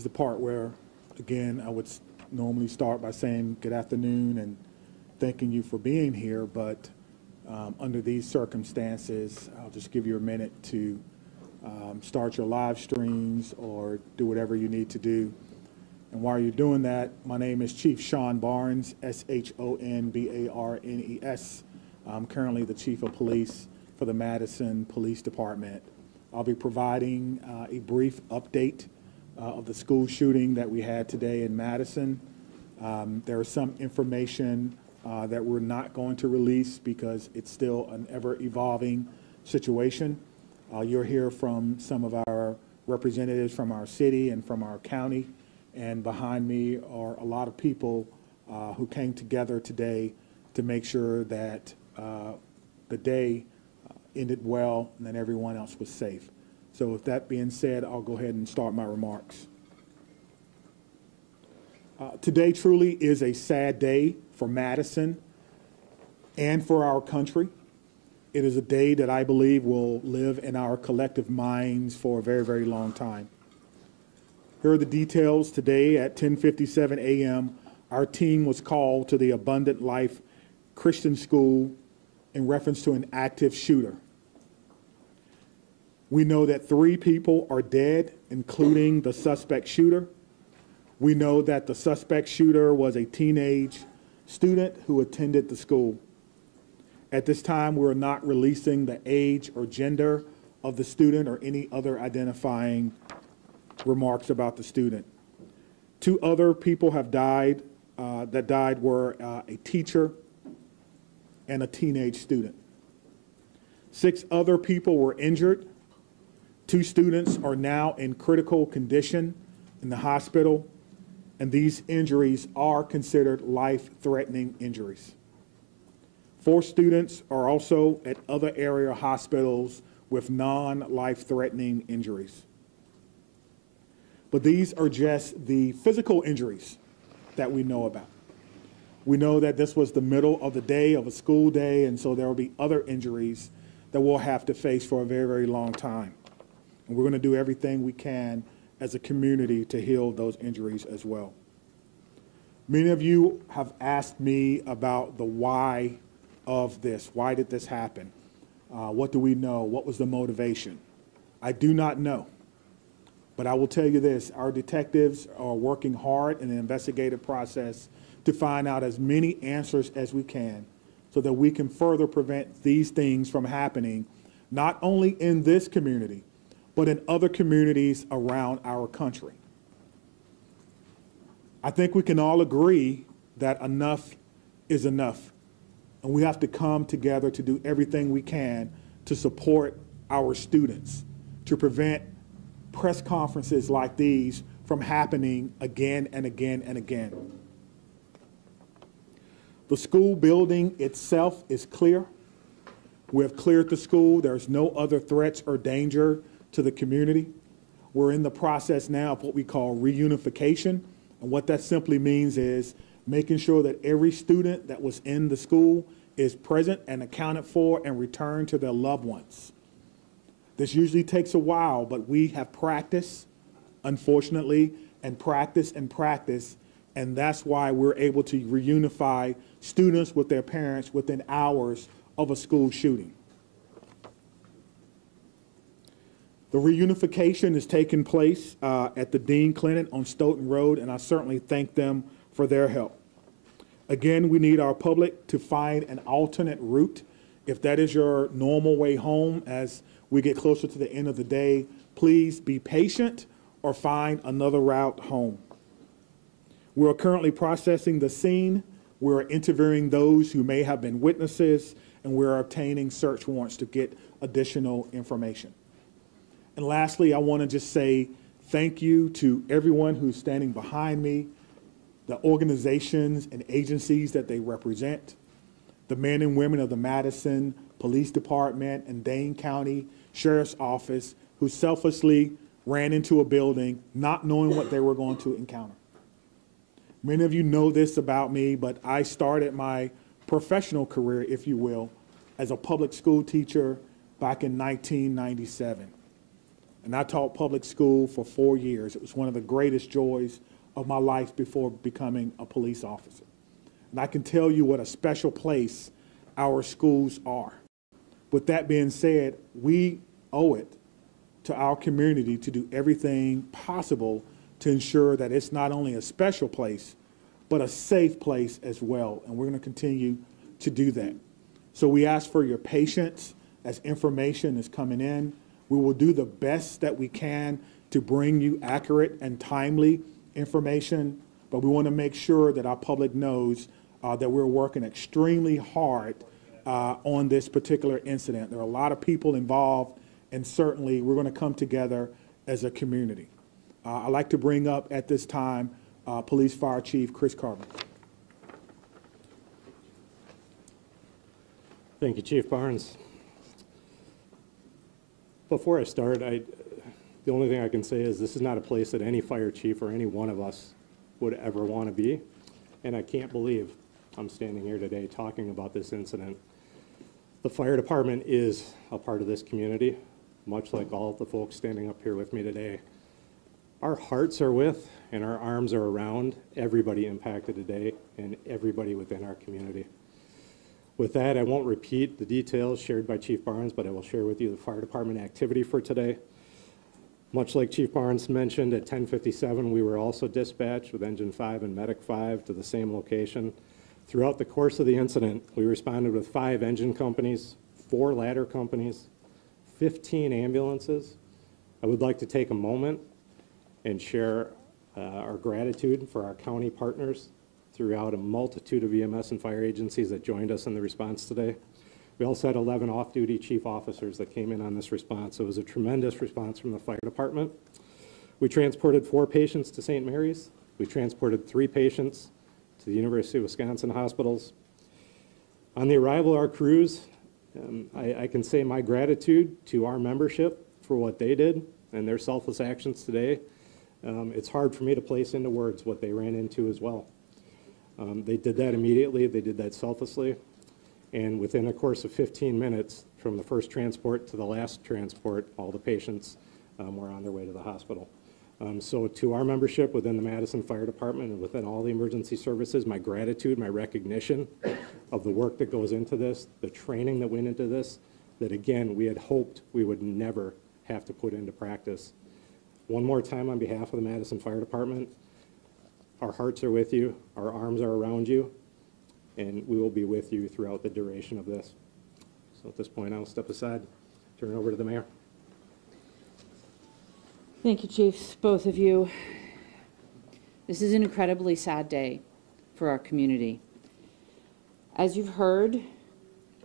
is the part where, again, I would normally start by saying good afternoon and thanking you for being here, but under these circumstances, I'll just give you a minute to start your live streams or do whatever you need to do. And while you're doing that, my name is Chief Sean Barnes, S-H-O-N-B-A-R-N-E-S. I'm currently the Chief of Police for the Madison Police Department. I'll be providing a brief update of the school shooting that we had today in Madison. There is some information that we're not going to release because it's still an ever-evolving situation. You'll hear from some of our representatives from our city and from our county, and behind me are a lot of people who came together today to make sure that the day ended well and that everyone else was safe. So with that being said, I'll go ahead and start my remarks. Today truly is a sad day for Madison and for our country. It is a day that I believe will live in our collective minds for a very, very long time. Here are the details. Today at 10:57 a.m., our team was called to the Abundant Life Christian School in reference to an active shooter. We know that 3 people are dead, including the suspect shooter. We know that the suspect shooter was a teenage student who attended the school. At this time, we're not releasing the age or gender of the student or any other identifying remarks about the student. 2 other people have died. That died were a teacher and a teenage student. 6 other people were injured. 2 students are now in critical condition in the hospital, and these injuries are considered life-threatening injuries. 4 students are also at other area hospitals with non-life-threatening injuries. But these are just the physical injuries that we know about. We know that this was the middle of the day of a school day, and so there will be other injuries that we'll have to face for a very, very long time. And we're going to do everything we can as a community to heal those injuries as well. Many of you have asked me about the why of this. Why did this happen? What do we know? What was the motivation? I do not know. But I will tell you this, our detectives are working hard in the investigative process to find out as many answers as we can so that we can further prevent these things from happening, not only in this community, but in other communities around our country. I think we can all agree that enough is enough, and we have to come together to do everything we can to support our students, to prevent press conferences like these from happening again and again and again. The school building itself is clear. We have cleared the school. There's no other threats or danger to the community. We're in the process now of what we call reunification. And what that simply means is making sure that every student that was in the school is present and accounted for and returned to their loved ones. This usually takes a while, but we have practiced, unfortunately, and practice, and that's why we're able to reunify students with their parents within hours of a school shooting. The reunification is taking place at the Dean Clinic on Stoughton Road, and I certainly thank them for their help. Again, we need our public to find an alternate route. If that is your normal way home as we get closer to the end of the day, please be patient or find another route home. We're currently processing the scene. We're interviewing those who may have been witnesses, and we're obtaining search warrants to get additional information. And lastly, I want to just say thank you to everyone who's standing behind me, the organizations and agencies that they represent, the men and women of the Madison Police Department and Dane County Sheriff's Office who selflessly ran into a building not knowing what they were going to encounter. Many of you know this about me, but I started my professional career, if you will, as a public school teacher back in 1997. And I taught public school for 4 years. It was one of the greatest joys of my life before becoming a police officer. And I can tell you what a special place our schools are. With that being said, we owe it to our community to do everything possible to ensure that it's not only a special place, but a safe place as well. And we're going to continue to do that. So we ask for your patience as information is coming in. We will do the best that we can to bring you accurate and timely information, but we want to make sure that our public knows that we're working extremely hard on this particular incident. There are a lot of people involved, and certainly we're going to come together as a community. I'd like to bring up at this time Police Fire Chief Chris Carver. Thank you, Chief Barnes. Before I start, the only thing I can say is this is not a place that any fire chief or any one of us would ever want to be, and I can't believe I'm standing here today talking about this incident. The fire department is a part of this community, much like all of the folks standing up here with me today. Our hearts are with and our arms are around everybody impacted today and everybody within our community. With that, I won't repeat the details shared by Chief Barnes, but I will share with you the fire department activity for today. Much like Chief Barnes mentioned, at 10:57, we were also dispatched with Engine 5 and Medic 5 to the same location. Throughout the course of the incident, we responded with 5 engine companies, 4 ladder companies, 15 ambulances. I would like to take a moment and share our gratitude for our county partners throughout a multitude of EMS and fire agencies that joined us in the response today. We also had 11 off-duty chief officers that came in on this response, so it was a tremendous response from the fire department. We transported 4 patients to St. Mary's. We transported 3 patients to the University of Wisconsin hospitals. On the arrival of our crews, I can say my gratitude to our membership for what they did and their selfless actions today. It's hard for me to place into words what they ran into as well. They did that immediately, they did that selflessly, and within a course of 15 minutes from the first transport to the last transport, all the patients were on their way to the hospital. So to our membership within the Madison Fire Department and within all the emergency services, my gratitude, my recognition of the work that goes into this, the training that went into this, that again, we had hoped we would never have to put into practice. One more time on behalf of the Madison Fire Department, our hearts are with you, our arms are around you, and we will be with you throughout the duration of this. So at this point, I'll step aside, turn it over to the mayor. Thank you, Chiefs, both of you. This is an incredibly sad day for our community. As you've heard,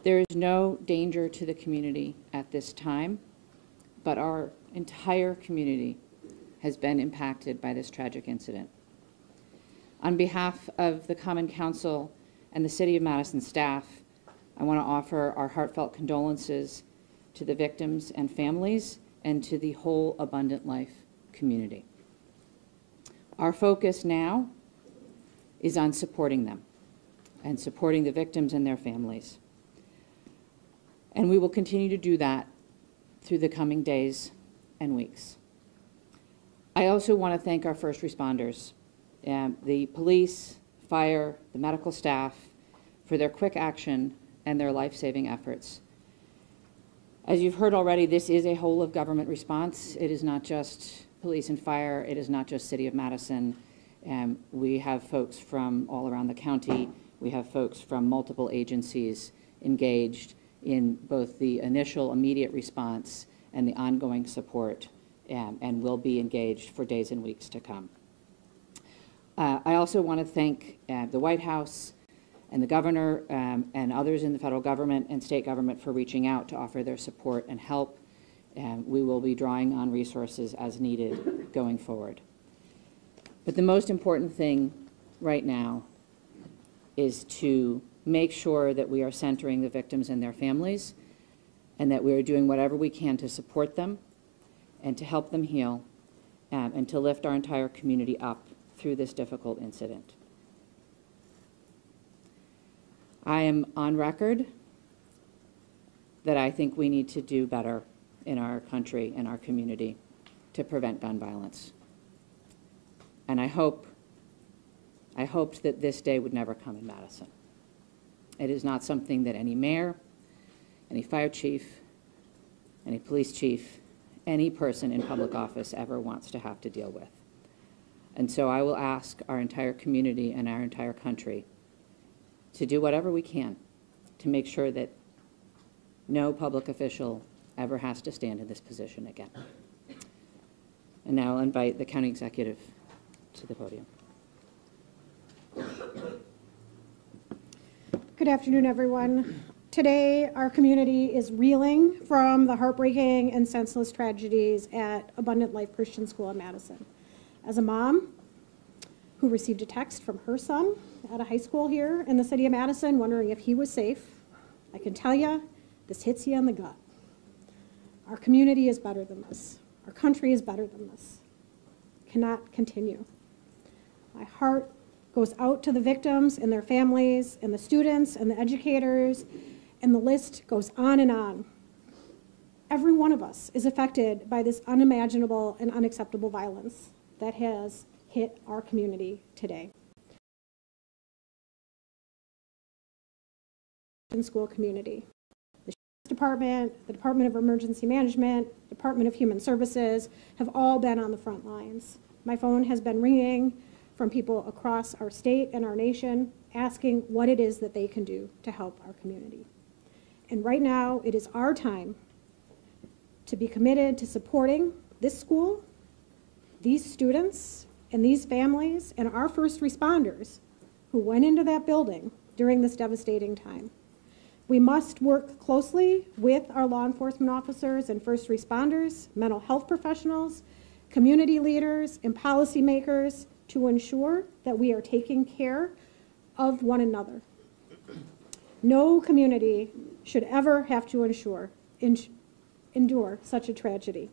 there is no danger to the community at this time, but our entire community has been impacted by this tragic incident. On behalf of the Common Council and the City of Madison staff, I want to offer our heartfelt condolences to the victims and families and to the whole Abundant Life community. Our focus now is on supporting them and supporting the victims and their families. And we will continue to do that through the coming days and weeks. I also want to thank our first responders, the police, fire, the medical staff, for their quick action and their life-saving efforts. As you've heard already, this is a whole of government response. It is not just police and fire. It is not just City of Madison. We have folks from all around the county. We have folks from multiple agencies engaged in both the initial immediate response and the ongoing support, and will be engaged for days and weeks to come. I also want to thank the White House and the governor and others in the federal government and state government for reaching out to offer their support and help. We will be drawing on resources as needed going forward. But the most important thing right now is to make sure that we are centering the victims and their families, and that we are doing whatever we can to support them and to help them heal, and to lift our entire community up through this difficult incident. I am on record that I think we need to do better in our country and our community to prevent gun violence. And I hoped that this day would never come in Madison. It is not something that any mayor, any fire chief, any police chief, any person in public office ever wants to have to deal with. And so I will ask our entire community and our entire country to do whatever we can to make sure that no public official ever has to stand in this position again. And now I'll invite the county executive to the podium. Good afternoon, everyone. Today, our community is reeling from the heartbreaking and senseless tragedies at Abundant Life Christian School in Madison. As a mom who received a text from her son at a high school here in the city of Madison wondering if he was safe, I can tell you, this hits you in the gut. Our community is better than this. Our country is better than this. Cannot continue. My heart goes out to the victims and their families and the students and the educators, and the list goes on and on. Every one of us is affected by this unimaginable and unacceptable violence that has hit our community today. School community. The Sheriff's Department, the Department of Emergency Management, Department of Human Services have all been on the front lines. My phone has been ringing from people across our state and our nation asking what it is that they can do to help our community. And right now, it is our time to be committed to supporting this school, these students, and these families, and our first responders who went into that building during this devastating time. We must work closely with our law enforcement officers and first responders, mental health professionals, community leaders, and policymakers to ensure that we are taking care of one another. No community should ever have to endure such a tragedy.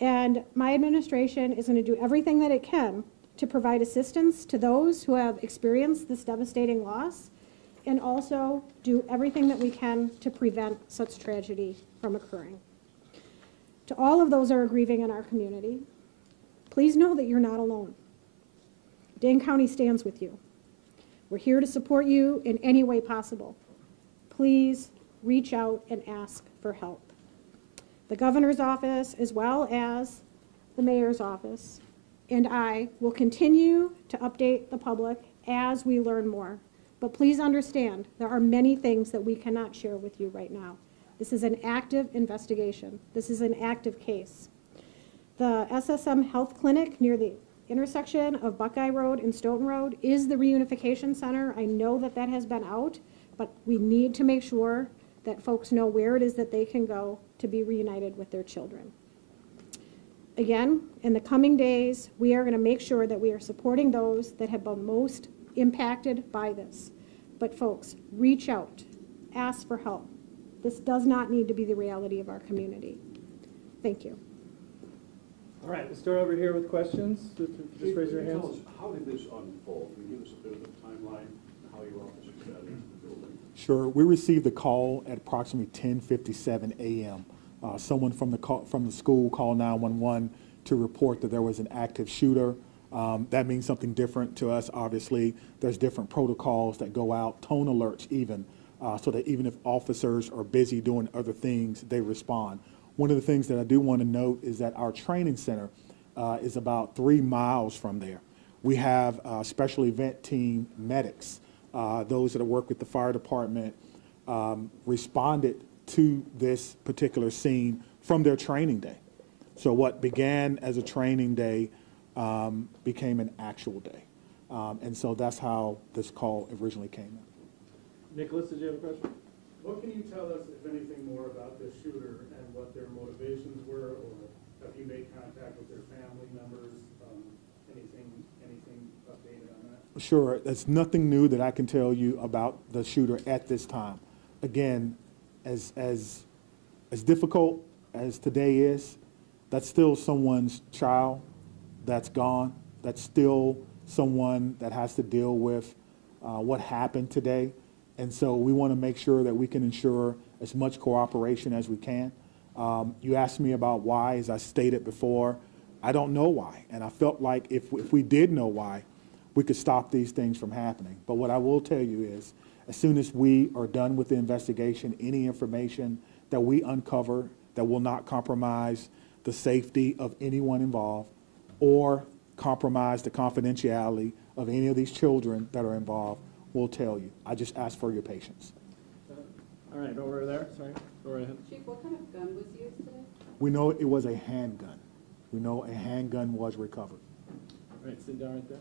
And my administration is going to do everything that it can to provide assistance to those who have experienced this devastating loss, and also do everything that we can to prevent such tragedy from occurring. To all of those who are grieving in our community, please know that you're not alone. Dane County stands with you. We're here to support you in any way possible. Please reach out and ask for help. The governor's office, as well as the mayor's office, and I will continue to update the public as we learn more. But please understand, there are many things that we cannot share with you right now. This is an active investigation. This is an active case. The SSM Health Clinic near the intersection of Buckeye Road and Stoughton Road is the reunification center. I know that that has been out, but we need to make sure that folks know where it is that they can go to be reunited with their children. Again, in the coming days, we are going to make sure that we are supporting those that have been most impacted by this. But folks, reach out, ask for help. This does not need to be the reality of our community. Thank you. All right, we'll start over here with questions. Just raise your hands. Tell us, how did this unfold? Can you give us a bit of a timeline, how your officers got into the building? Sure. We received the call at approximately 10:57 a.m. Someone from the school called 911 to report that there was an active shooter. That means something different to us, obviously. There's different protocols that go out, tone alerts even, so that even if officers are busy doing other things, they respond. One of the things that I do want to note is that our training center is about 3 miles from there. We have special event team medics, those that work with the fire department, responded to this particular scene from their training day. So what began as a training day became an actual day. And so that's how this call originally came in. Nicholas, did you have a question? What can you tell us, if anything, more about this shooter and what their motivations were, or have you made contact with their family members? Anything updated on that? Sure. There's nothing new that I can tell you about the shooter at this time. Again, as difficult as today is, that's still someone's child that's gone. That's still someone that has to deal with what happened today. And so we want to make sure that we can ensure as much cooperation as we can. You asked me about why, as I stated before. I don't know why, and I felt like if we did know why, we could stop these things from happening. But what I will tell you is, as soon as we are done with the investigation, any information that we uncover that will not compromise the safety of anyone involved or compromise the confidentiality of any of these children that are involved, we'll tell you. I just ask for your patience. All right, over there, sorry, go right ahead. Chief, what kind of gun was used today? We know it was a handgun. We know a handgun was recovered. All right, sit down right there.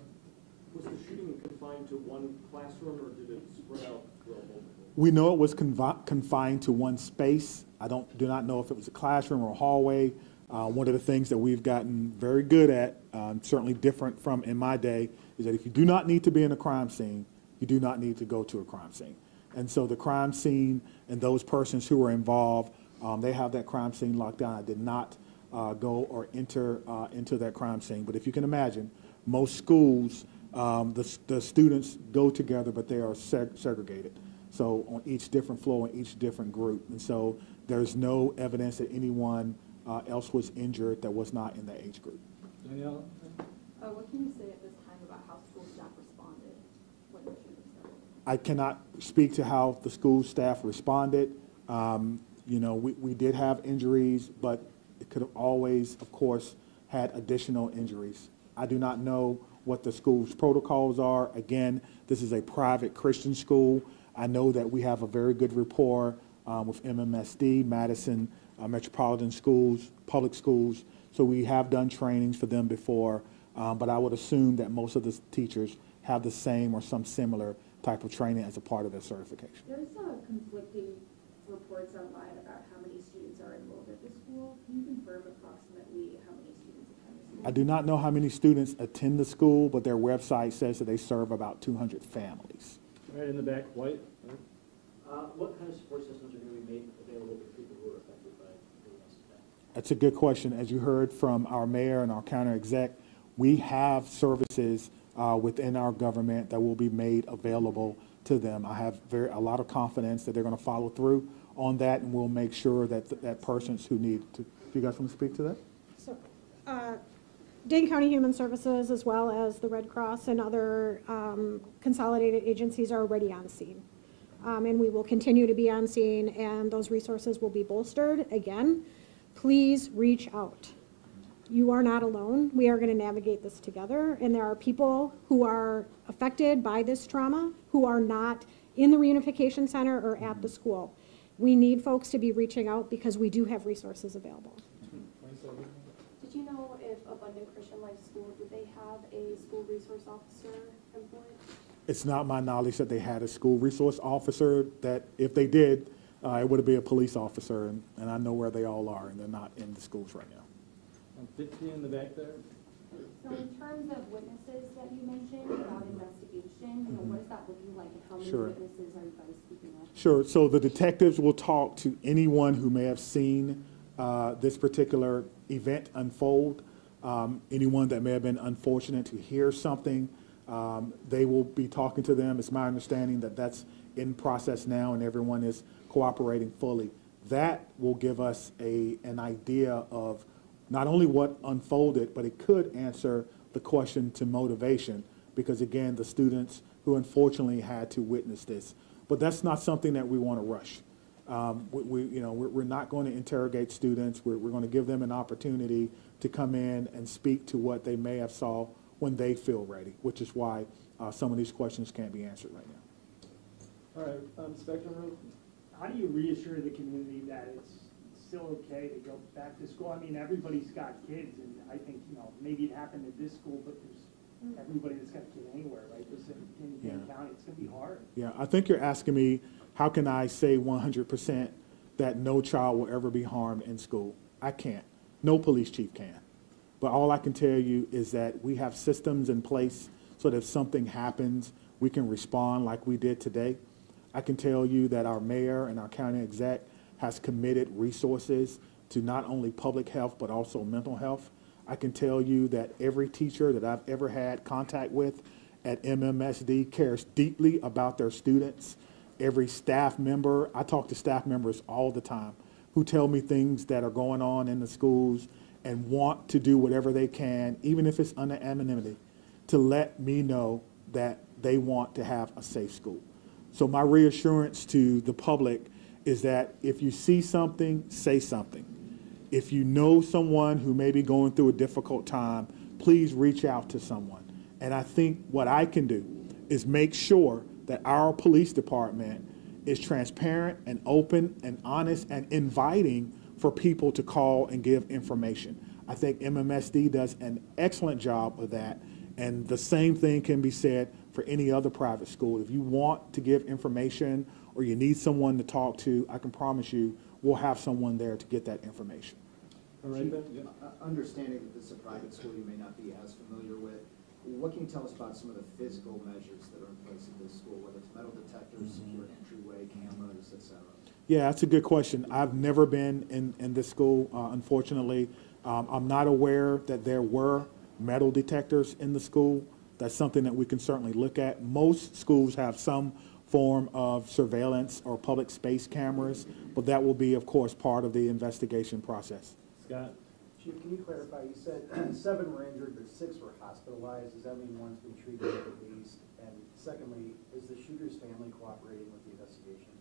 Was the shooting confined to one classroom, or did it spread out throughout multiple? We know it was confined to one space. I do not know if it was a classroom or a hallway. One of the things that we've gotten very good at, certainly different from in my day, is that if you do not need to be in a crime scene, you do not need to go to a crime scene. And so the crime scene and those persons who were involved, they have that crime scene locked down. I did not go or enter into that crime scene. But if you can imagine, most schools, the students go together, but they are segregated. So on each different floor, in each different group. And so there's no evidence that anyone else was injured that was not in the age group. Danielle? What can you say at this time about how school staff responded when the shooting started? I cannot speak to how the school staff responded. You know, we did have injuries, but it could have always, of course, had additional injuries. I do not know what the school's protocols are. Again, this is a private Christian school. I know that we have a very good rapport with MMSD, Madison Metropolitan Schools, public schools. So we have done trainings for them before, but I would assume that most of the teachers have the same or some similar type of training as a part of their certification. There's conflicting reports online about how many students are enrolled at the school. Can you confirm approximately how many students attend the school? I do not know how many students attend the school, but their website says that they serve about 200 families. Right in the back, White. What kind of support systems are going to be made available to people who are affected by the incident? That's a good question. As you heard from our mayor and our county exec, we have services within our government that will be made available to them. I have a lot of confidence that they're going to follow through on that, and we'll make sure that that persons who need to. Do you guys want to speak to that? So, Dane County Human Services, as well as the Red Cross and other consolidated agencies, are already on scene. And we will continue to be on scene, and those resources will be bolstered. Again, please reach out. You are not alone. We are going to navigate this together, and there are people who are affected by this trauma who are not in the reunification center or at the school. We need folks to be reaching out because we do have resources available. Did you know if Abundant Christian Life School, did they have a school resource officer employed? It's not my knowledge that they had a school resource officer, that if they did, it would be a police officer, and I know where they all are, and they're not in the schools right now. 15 in the back there. So in terms of witnesses that you mentioned about investigation, what is that looking like, and how many Sure. witnesses are you guys speaking of? Sure. So the detectives will talk to anyone who may have seen this particular event unfold, anyone that may have been unfortunate to hear something. They will be talking to them. It's my understanding that that's in process now, and everyone is cooperating fully. That will give us an idea of not only what unfolded, but it could answer the question to motivation, because again, the students who unfortunately had to witness this. But that's not something that we want to rush. We're not going to interrogate students. We're going to give them an opportunity to come in and speak to what they may have saw when they feel ready, which is why some of these questions can't be answered right now. All right, Spectrum Road. How do you reassure the community that it's still okay to go back to school? I mean, everybody's got kids, and I think, maybe it happened at this school, but there's everybody that's got a kid anywhere, right? This in Dane County, it's gonna be hard. Yeah, I think you're asking me, how can I say 100% that no child will ever be harmed in school? I can't. No police chief can. But all I can tell you is that we have systems in place so that if something happens, we can respond like we did today. I can tell you that our mayor and our county exec has committed resources to not only public health, but also mental health. I can tell you that every teacher that I've ever had contact with at MMSD cares deeply about their students. Every staff member, I talk to staff members all the time, who tell me things that are going on in the schools and want to do whatever they can, even if it's under anonymity, to let me know that they want to have a safe school. So my reassurance to the public is that if you see something, say something. If you know someone who may be going through a difficult time, please reach out to someone. And I think what I can do is make sure that our police department is transparent and open and honest and inviting for people to call and give information. I think MMSD does an excellent job of that, and the same thing can be said for any other private school. If you want to give information or you need someone to talk to, I can promise you we'll have someone there to get that information. All right, Ben? Understanding that this is a private school you may not be as familiar with, what can you tell us about some of the physical measures that are in place at this school, whether it's metal detectors, secure entryway, cameras, et cetera? Yeah, that's a good question. I've never been in this school, unfortunately. I'm not aware that there were metal detectors in the school. That's something that we can certainly look at. Most schools have some form of surveillance or public space cameras, but that will be, of course, part of the investigation process. Scott? Chief, can you clarify, you said 7 were injured, but 6 were hospitalized. Does that mean one's been treated at least? And secondly, is the shooter's family cooperating with the investigation?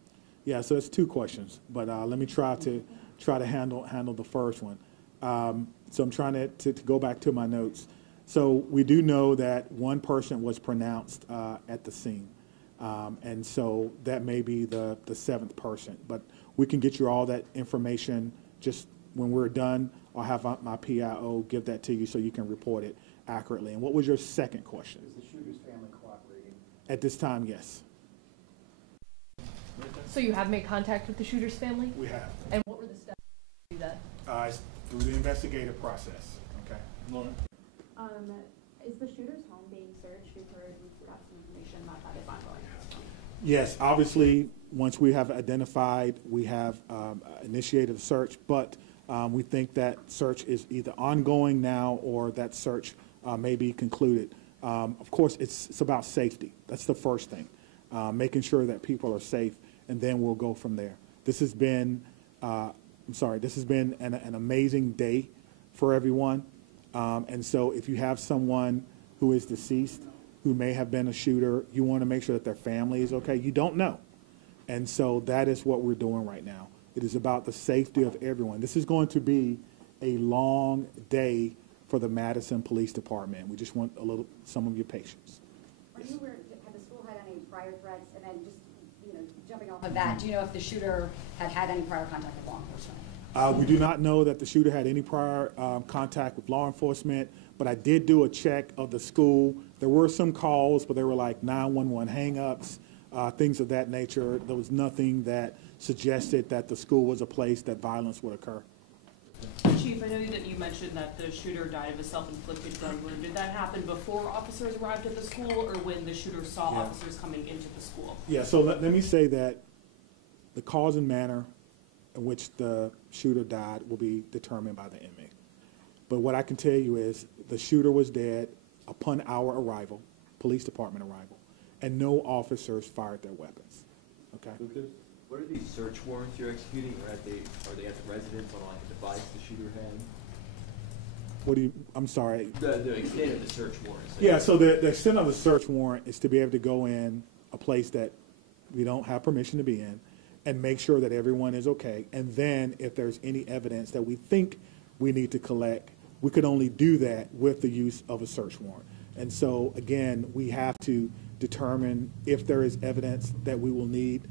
Yeah, so that's 2 questions, but let me try to handle the first one. So I'm trying to go back to my notes. So we do know that 1 person was pronounced at the scene, and so that may be the 7th person. But we can get you all that information just when we're done. I'll have my PIO give that to you so you can report it accurately. And what was your second question? Is the shooter's family cooperating? At this time, yes. So you have made contact with the shooter's family? We have. And what were the steps to do that? It's through the investigative process. Okay. Lauren? Is the shooter's home being searched? We've got some information that that is ongoing. Yes, obviously, once we have identified, we have initiated a search, but we think that search is either ongoing now or that search may be concluded. Of course, it's about safety. That's the first thing, making sure that people are safe, and then we'll go from there. This has been, this has been an amazing day for everyone. And so if you have someone who is deceased, who may have been a shooter, you want to make sure that their family is okay. You don't know. And so that is what we're doing right now. It is about the safety of everyone. This is going to be a long day for the Madison Police Department. We just want some of your patience. Are you aware, had the school had any prior threats? And then just, jumping off of that, do you know if the shooter had any prior contact with law enforcement? We do not know that the shooter had any prior contact with law enforcement, but I did do a check of the school. There were some calls, but they were like 911 hang-ups, things of that nature. There was nothing that suggested that the school was a place that violence would occur. Chief, I know that you mentioned that the shooter died of a self-inflicted gun wound. Did that happen before officers arrived at the school or when the shooter saw officers coming into the school? Yeah, so let me say that the cause and manner in which the shooter died will be determined by the inmate. But what I can tell you is the shooter was dead upon our arrival, police department arrival, and no officers fired their weapons. Okay? Lucas? What are these search warrants you're executing? Are they at the residence on like a device the shooter had? What do you, I'm sorry. The extent of the search warrants. Yeah, so the extent of the search warrant is to be able to go in a place that we don't have permission to be in and make sure that everyone is okay. And then if there's any evidence that we think we need to collect, we could only do that with the use of a search warrant. And so, again, we have to determine if there is evidence that we will need.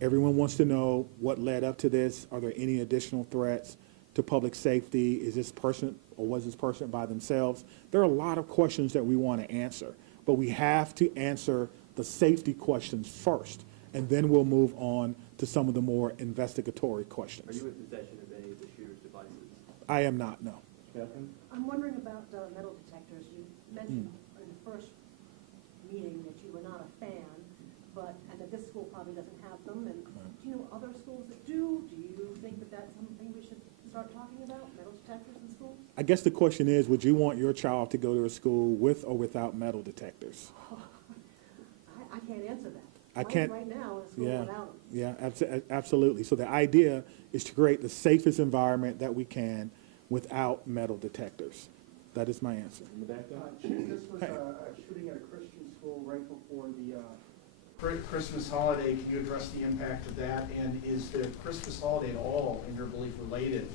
Everyone wants to know what led up to this. Are there any additional threats to public safety? Is this person or was this person by themselves? There are a lot of questions that we want to answer, but we have to answer the safety questions first, and then we'll move on to some of the more investigatory questions. Are you in possession of any of the shooter's devices? I am not, no. I'm wondering about metal detectors. You mentioned in the first meeting that you were not a fan, and that this school probably doesn't have them. And do you know other schools that do? Do you think that that's something we should start talking about, metal detectors in schools? I guess the question is, would you want your child to go to a school with or without metal detectors? I can't answer that. I can't. Right now, in a school Yeah, without them. yeah, absolutely. So the idea is to create the safest environment that we can without metal detectors. That is my answer. Chief, this was a shooting at a Christian school right before the Christmas holiday. Can you address the impact of that? And is the Christmas holiday at all, in your belief, related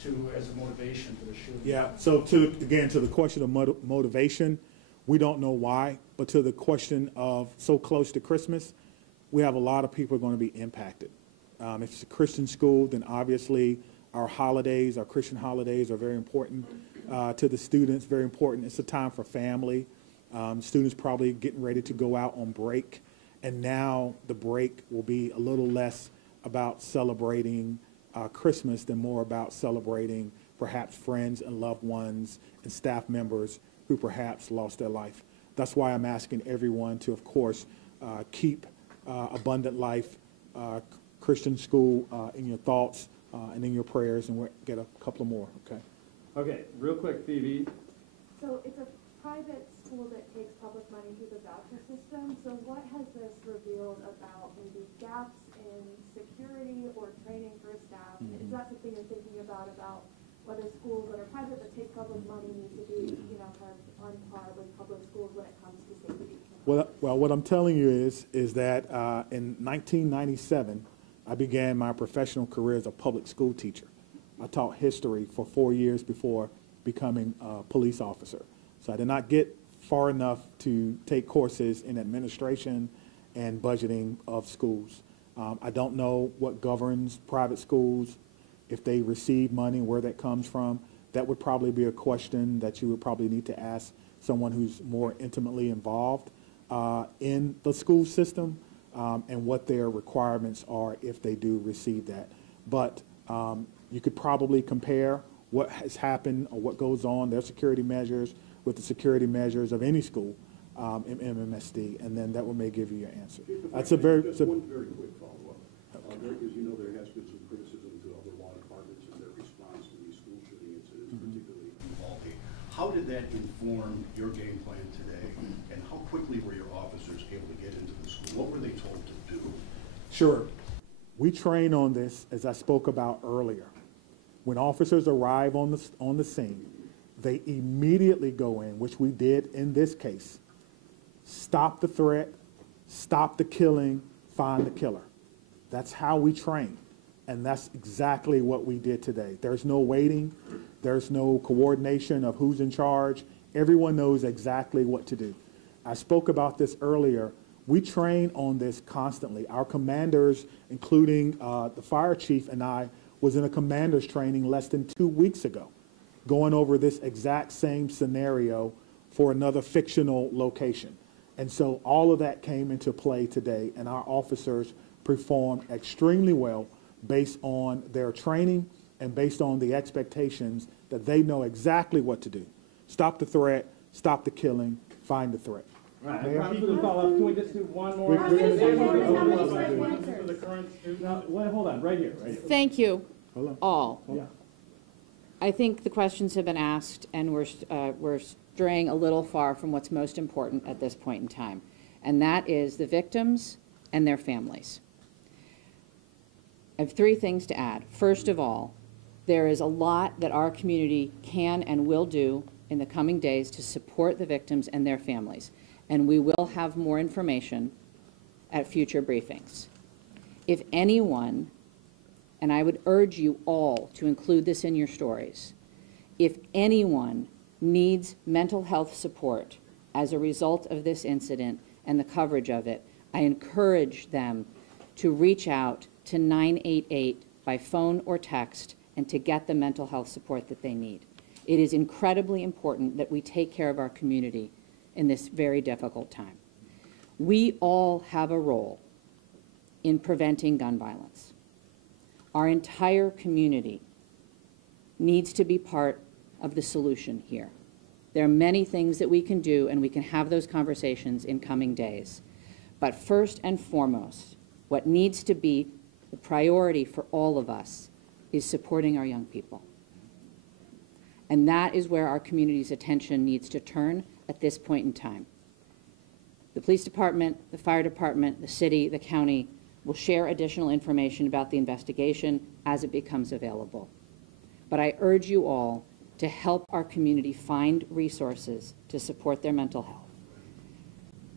to as a motivation for the shooting? Yeah, so to the question of motivation, we don't know why, but to the question of so close to Christmas, we have a lot of people going to be impacted. If it's a Christian school, then obviously our holidays, our Christian holidays are very important to the students, very important. It's a time for family. Students probably getting ready to go out on break, and now the break will be a little less about celebrating Christmas than more about celebrating perhaps friends and loved ones and staff members who perhaps lost their life. That's why I'm asking everyone to, of course, keep Abundant Life Christian School in your thoughts and in your prayers, and we'll get a couple more, okay? Okay, real quick, Phoebe. So it's a private school that takes public money through the voucher system. So what has this revealed about maybe gaps in security or training for staff? Mm-hmm. Is that something you're thinking about whether schools that are private that take public money need to be, kind of on par with public schools when it comes to safety? Well, what I'm telling you is that in 1997, I began my professional career as a public school teacher. I taught history for 4 years before becoming a police officer. So I did not get far enough to take courses in administration and budgeting of schools. I don't know what governs private schools, if they receive money, where that comes from. That would probably be a question that you would probably need to ask someone who's more intimately involved in the school system and what their requirements are if they do receive that. But you could probably compare what has happened or what goes on, their security measures, with the security measures of any school in MMSD, and then that may give you your answer. That's one very quick follow-up. As you know, there has been some criticism to other law departments and their response to these school shooting incidents, particularly in Uvalde. How did that inform your game plan today, and how quickly were your officers able to get into the school? What were they told to do? Sure. We train on this, as I spoke about earlier. When officers arrive on the scene, they immediately go in, which we did in this case, stop the threat, stop the killing, find the killer. That's how we train, and that's exactly what we did today. There's no waiting. There's no coordination of who's in charge. Everyone knows exactly what to do. I spoke about this earlier. We train on this constantly. Our commanders, including the fire chief and I, was in a commander's training less than 2 weeks ago, going over this exact same scenario for another fictional location. And so all of that came into play today, and our officers performed extremely well based on their training and based on the expectations that they know exactly what to do. Stop the threat, stop the killing, find the threat. All right, I promise for the follow-up. Can we just do one more? Wait, hold on, right here. Thank you, all. Yeah. I think the questions have been asked, and we're straying a little far from what's most important at this point in time, and that is the victims and their families. I have 3 things to add. First of all, there is a lot that our community can and will do in the coming days to support the victims and their families, and we will have more information at future briefings. If anyone, and I would urge you all to include this in your stories, if anyone needs mental health support as a result of this incident and the coverage of it, I encourage them to reach out to 988 by phone or text and to get the mental health support that they need. It is incredibly important that we take care of our community in this very difficult time. We all have a role in preventing gun violence. Our entire community needs to be part of the solution here. There are many things that we can do, and we can have those conversations in coming days. But first and foremost, what needs to be the priority for all of us is supporting our young people. And that is where our community's attention needs to turn at this point in time. The police department, the fire department, the city, the county will share additional information about the investigation as it becomes available. But I urge you all to help our community find resources to support their mental health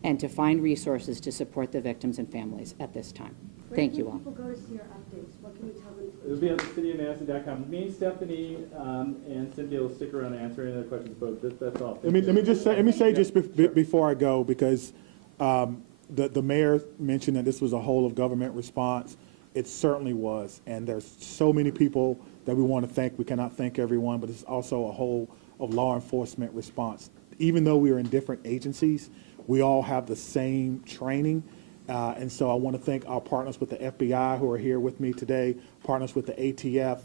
and to find resources to support the victims and families at this time. Thank you all. Where can people go to see your updates? What can you tell them? It'll be on cityofmadison.com. Me, Stephanie, and Cynthia will stick around to answer any other questions, but that's all. Let me say just before I go, because the mayor mentioned that this was a whole of government response. It certainly was, and there's so many people that we want to thank. We cannot thank everyone, but it's also a whole of law enforcement response. Even though we are in different agencies, we all have the same training. And so I want to thank our partners with the FBI who are here with me today, partners with the ATF,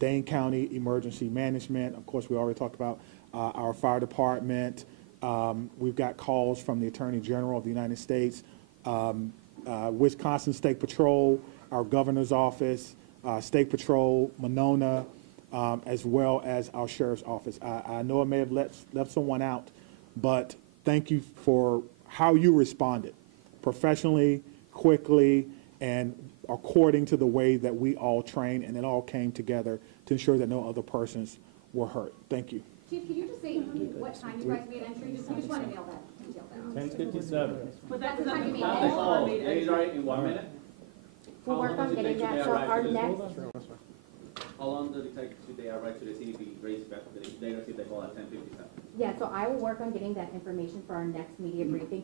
Dane County Emergency Management. Of course, we already talked about our fire department. We've got calls from the Attorney General of the United States, Wisconsin State Patrol, our governor's office, State Patrol, Monona, as well as our sheriff's office. I know I may have left someone out, but thank you for how you responded, professionally, quickly, and according to the way that we all trained, and it all came together to ensure that no other persons were hurt. Thank you. Chief, can you just say what time you guys made entry? We just want to nail that detail down. 10:57. But that's the time you made Oh, entry. they right in 1 minute? We'll work on getting that, so our next, How long does it take should they arrive to the city to raise back? They receive the call at 10:57. yeah, so I will work on getting that information for our next media briefing.